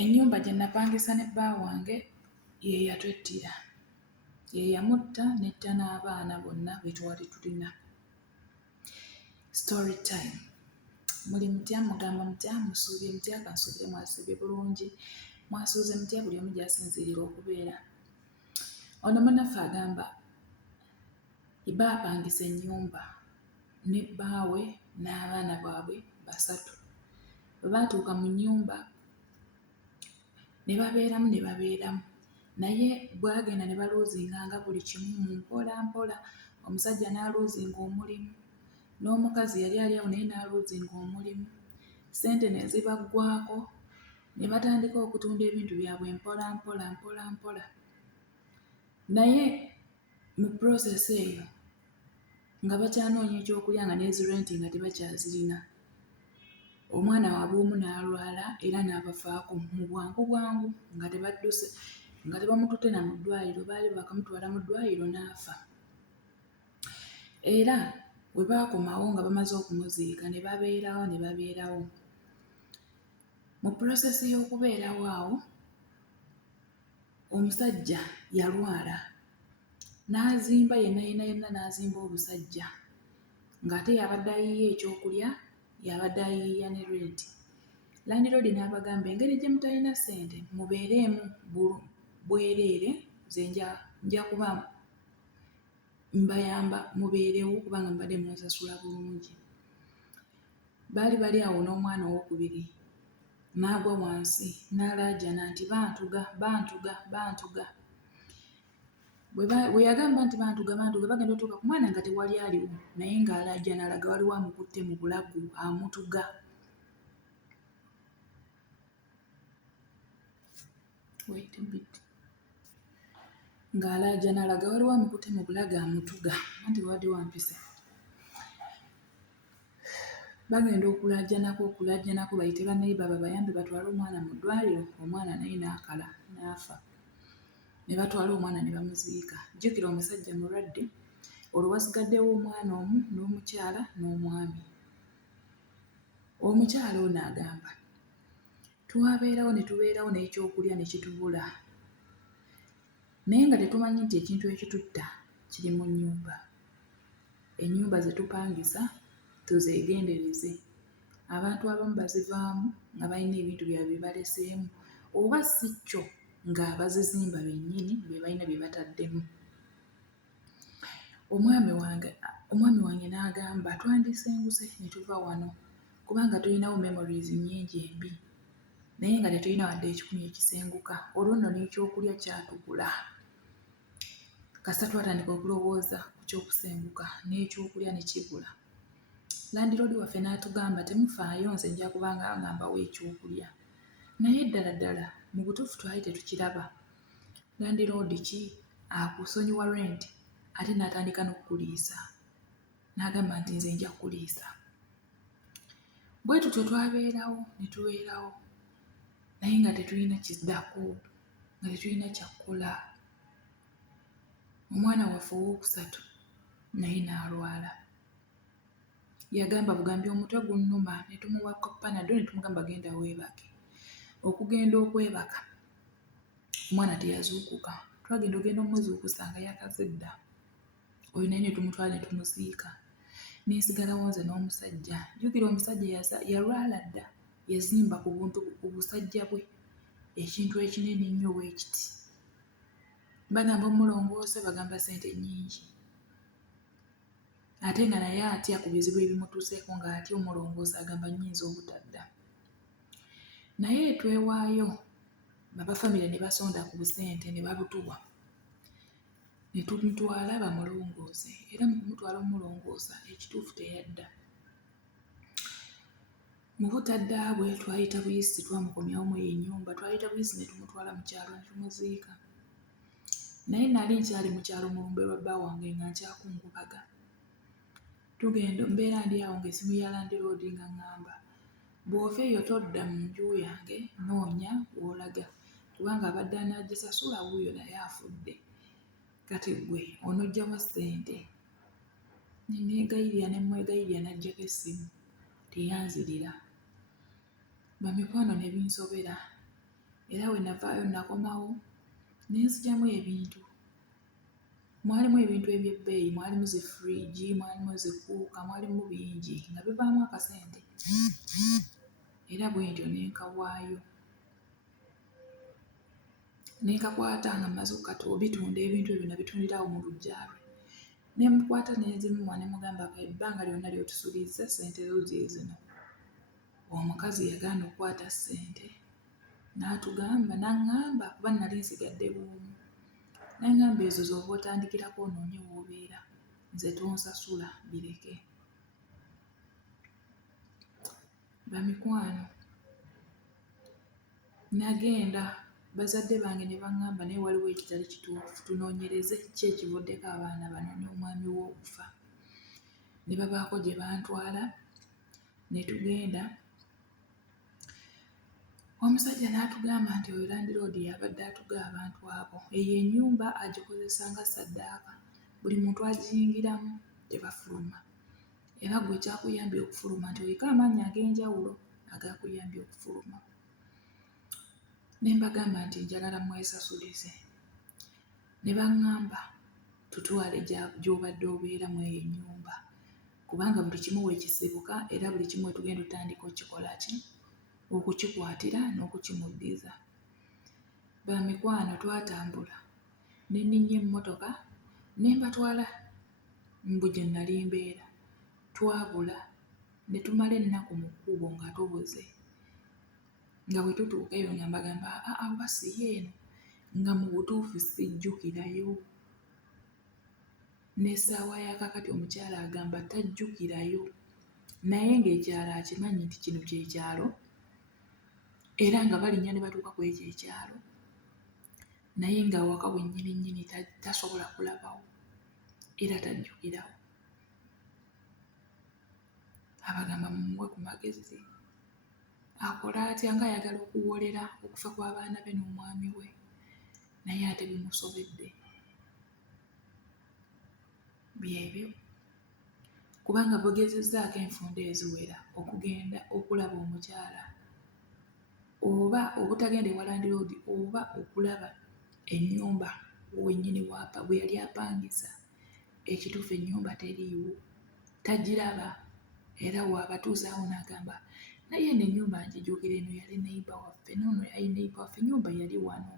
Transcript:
Ennyumba gye napangisa ne bba wange ye yatwettira, ye yamutta netta n'abaana bonna be twali tulina. Story time. Muli mutya, mugamba mutya, musuubye mutya, kansuubire mwasuubye bulungi, mwasuuze mutya, buli omu gy'asinziirira okubeera. Ono munnaffe agamba bba apangisa ennyumba ne bbaawe n'abaana baabwe 3. Bwe baatuuka mu nnyumba ne babeeramu naye bwagenda ne baluuzinganga buli kimu mu mpola mpola. Omusajja n'aluuzinga omulimu, n'omukazi yali ali awo naye n'aluuzinga omulimu. Ssente ne zibaggwaako, ne batandika okutunda ebintu byabwe mpola mpola. Naye mu process eyo nga bakyanoonya ekyokulya nga n'ezirenti nga tebakyazirina, omwana waabwe omu n'alwala era n'abafaako mu bwangu nga tebadduse, nga tebamututte na mu ddwaliro, baali bakamutwala mu ddwaliro n'afa. Era bwe baakomawo nga bamaze okumuziika ne babeerawo. Mu process y'okubeerawo awo, omusajja yalwala n'azimba yenna n'azimba obusajja ng'ate yabadde ayiiya ekyokulya, yabadde ayiiya ne renti. Landiroodi n'abagamba engeri gye mutalina ssente mubeereemu bwereere, nze nja kuba mbayamba mubeerewo kubanga mbadde munsasula bulungi. Baali bali awo n'omwana owokubiri n'agwa wansi n'alaajana nti bantuga. Bwe yagamba nti bantuga bagenda otuuka ku mwana nga tewali aliwo, naye ng'alaajana alaga waliwo amukutte mu bulago amutuga. Ng'alaajana alaga waliwo amukutte mu bulago amutuga. Anti wadde wampise. Bagenda okulaajanako bayite bannayiba babayambe batwale omwana mu ddwaliro, omwana naye n'akala n'afa. Ne batwala omwana ne bamuziika. Jjukira omusajja mulwadde, olwo wasigaddewo omwana omu n'omukyala n'omwami. Omukyala ono agamba twabeerawo ne tubeerawo n'ekyokulya ne kitubula, naye nga tetumanyi nti ekintu ekitutta kiri mu nnyumba. Ennyumba ze tupangisa tuzeegendereze. Abantu abamu bazivaamu nga balina ebintu byabwe bye baleseemu, oba si kyo ng'abazizimba bennyini be balina bye bataddemu. Omwami wange n'agamba twandisenguse ne tuva wano kubanga tulinawo memories nnyingi embi, naye nga tetulina wadde ekikumi ekisenguka. Olwo nno n'ekyokulya kyatugula. Kasita twatandika okulowooza ku ky'okusenguka n'ekyokulya ne kibula. Landiroodi waffe n'atugamba temufaayo, nze nja kubanga ngambawo ekyokulya. Naye ddala mu butuufu twali tetukiraba. Landiroodi ki akusonyiwa renti ate n'atandika n'okukuliisa, n'agamba nti nze nja kukuliisa. Bwe tutyo twabeerawo ne tubeerawo naye nga tetulina kiddako, nga tetulina kyakkola. Omwana waffe owookusatu naye n'alwala. Yagamba bugambi omutwe gunnuma, ne tumuwako panado ne tumugamba genda weebake. Okugenda okwebaka omwana teyazuukuka. Twagenda omumuzuukusa nga yakaze dda. Oyo naye ne tumutwala ne tumuziika. N'esigalawo nze n'omusajja. Jjukira omusajja yalwala dda, yazimba ku busajja bwe ekintu ekinene ennyo bwe kiti. Bagamba omulongoose, bagamba ssente nnyingi. Ate nga naye atya ku bizibu ebimutuuseeko ng'atya omulongoose agamba nnyinza obutadda. Naye twewaayo, babafamire ne basonda ku busente ne babutuwa. Ne tumutwala bamulongoose, era mu kumutwala omulongoosa ekituufu teyadda. Mu butadda bwe twayita buyisi, twamukomyawo mu ennyumba, twayita buyisi ne tumutwala mu kyalo ne tumuziika. Naye nali nkyali mu kyalo mu lumbe lwa bba wange nga nkyakungubaga. Tugenda mbeera ndi awo ng'essimu ya landiroodi nga ŋŋamba bw'ova eyo todda mu nju yange, noonya w'olaga kubanga abadde anaagisasula wuuyo naye afudde. Kati ggwe onogyawa ssente? Ne neegayirira ne mwegayirira n'aggyako essimu, teyanzirira. Bamikwano ne binsobera era we navaayo nakomawo nenzigyamu ebintu. Mwalimu ebintu ebyebbeeyi, mwalimu zifuriji, mwalimu zikuuka, mwalimu bingi nga bivaamu akasente. Era bwe ntyo nenkawaayo. Nenkakwata nga mmaze bitunda ebintu ebyo nabitundirawo mu luggya lwe. Nemukwata nenzimuwa nemugamba ebbanga lyonna ly'otusuubizza ssente zo zeezino. Omukazi yagaana okukwata ssente n'aŋŋamba kuba nali nsigadde buumu. N'aŋŋamba ezo z'oba otandikirako onoonye w'obeera, nze tonsasula bireke. Bamikwano, nagenda bazadde bange ne baŋŋamba naye waliwo ekitali kituufu, tunoonyereze ki ekivuddeko abaana bano n'omwami w'okufa. Ne babaako gye bantwala ne tugenda. Omusajja n'atugamba nti oyo landiroodi yabadde atuga abantu abo. Eyo ennyumba agikozesa nga ssaddaaka, buli muntu agiyingiramu tebafuluma. Era gwe kyakuyambye okufuluma nti oyika amannya ag'enjawulo agakuyambye okufuluma. Ne mbagamba nti njagala mwesasulize. Ne baŋŋamba tutwale gy'obadde obeeramu eyo ennyumba, kubanga buli kimu weekisibuka era buli kimu wetugenda otandika okikola ki? Okukikwatira n'okukimuddiza. Bamikwano, twatambula ne nninnya emmotoka ne mbatwala mbu gye nnali mbeera. Twabula ne tumala ennaku mu kkubo nga tubuze. Nga bwe tutuuka eyo nga mbagamba oba si yeeno, nga mu butuufu sijjukirayo. N'essaawa ya kaakati omukyala agamba tajjukirayo, naye ng'ekyalo akimanyi nti kino ky'ekyalo era nga balinnya ne batuuka ku ekyo ekyalo, naye ng'awaka wennyini tasobola kulabawo era tajjukirawo. Abagamba mumuwe ku magezi, akola atya nga ayagala okuwolera okufa kw'abaana be n'omwami we, naye ate bimusobedde. Byebyo, kubanga bugezezzaako enfunda eziwera okugenda okulaba omukyala, oba obutagenda ewa landiroodi, oba okulaba ennyumba wennyini bwe yali apangisa. Ekituufu ennyumba teriiwo, tagiraba. Era waabatuusaawo n'agamba naye eno ennyumba ngijjukira, eno yali neighbour waffe, n'ono yali neighbour waffe, ennyumba yali wano.